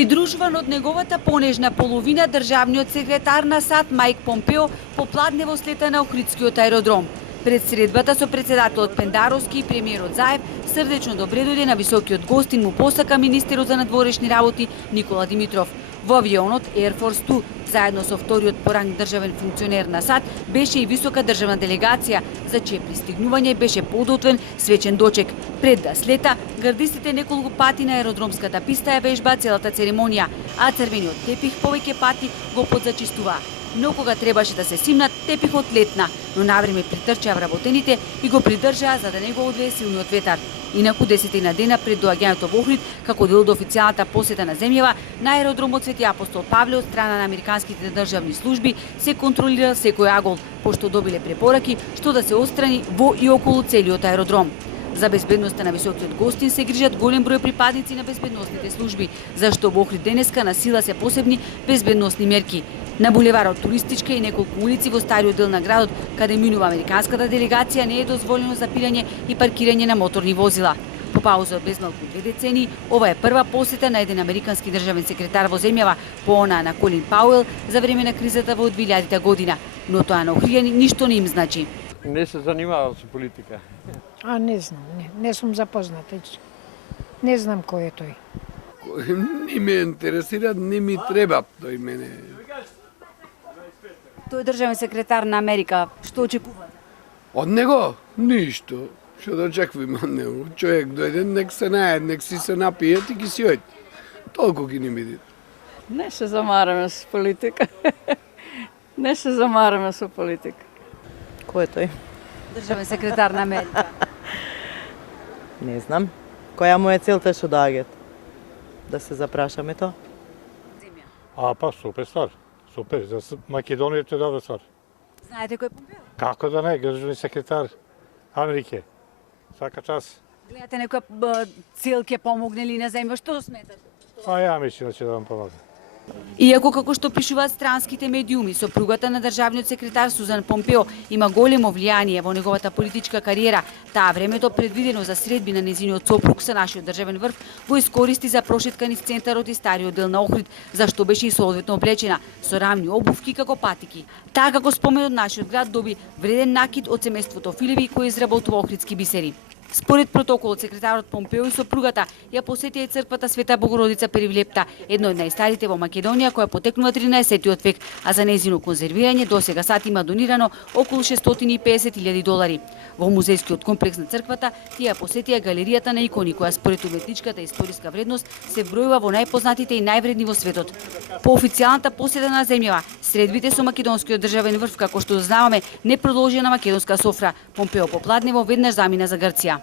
Придружуван од неговата понежна половина, државниот секретар на САД Мајк Помпео попладнево слета на Охридскиот аеродром. Пред средбата со председателот Пендаровски и премиерот Заев срдечно добре дојде на високиот гостин му посака министерот за надворешни работи Никола Димитров. Во авионот Air Force 2, заедно со вториот по ранг државен функционер на САД, беше и висока државна делегација, за чие пристигнување беше подготвен свечен дочек. Пред да слета, гардистите неколку пати на аеродромската писта ја вежба целата церемонија, а црвениот тепих повеќе пати го подзачистуваа. Но кога требаше да се симнат, тепихот летна, но навреме притрчаа вработените и го придржаа за да не го одвее силниот ветар. Инаку 10 дена пред доаѓањето во Охрид, како дел од официјалната посета на земјава, на аеродромот Свети Апостол Павле од страна на американските државни служби се контролира секој агол, пошто добиле препораки што да се отстрани во и околу целиот аеродром. За безбедноста на високиот гостин се грижат голем број припадници на безбедносните служби, зашто во Охрид денеска на сила се посебни безбедносни мерки. На булеварот Туристичка и неколку улици во стариот дел на градот, каде минува американската делегација, не е дозволено запирање и паркирање на моторни возила. По пауза од безмалку 2 децении, ова е прва посета на еден американски државен секретар во земјава, по она на Колин Пауел за време на кризата во 2000 година, но тоа на охријани ништо не им значи. Не се занимавам со политика. Не знам, не сум запозната. Не знам кој е тој. Не ме интересира, не ми треба тој мене. Тој е државен секретар на Америка. Што очекувате? Од него? Ништо. Што да очекувам од него? Човек дојде, нек се наед, нек си се напие и ги си ојде. Толку ги не види. Не се замараме со политика. Не се замараме со политика. Кој е тој? Државен секретар на Америка. Не знам. Која му е целта што доаѓат? Да се запрашаме тоа? Па супер ствар. Супер, за Македонија е добра ствар. Знаете кој е Помпео? Како да не, државни секретар Америке. Свака час. Гледате некоја цел ќе помогне ли на земја? Што сметате? Ја мислам да ќе да вам помогне. Иако како што пишуваат странските медиуми, сопругата на државниот секретар Сузан Помпео има големо влијание во неговата политичка кариера, таа времето предвидено за средби на незиниот сопруг со нашиот државен врв го искористи за прошетка низ центарот и стариот дел на Охрид, зашто беше и соодветно облечена со рамни обувки како патики. Таа како спомен од нашиот град доби вреден накид од семејството Филеви кој изработува охридски бисери. Според протоколот, секретарот Помпео и сопругата ја посетија и црквата Света Богородица Перивлепта, едно од најстарите во Македонија која потекнува 13 век, а за нејзино конзервирање досега САД има донирано околу $650,000. Во музејскиот комплекс на црквата тие посетија галеријата на икони која според уметничката и историска вредност се вбројува во најпознатите и највредни во светот. По официјалната посета на земјава, средбите со македонскиот државен врв, како што дознаваме, не продолжија на македонска софра. Помпео попладнево веднаш замина за Грција.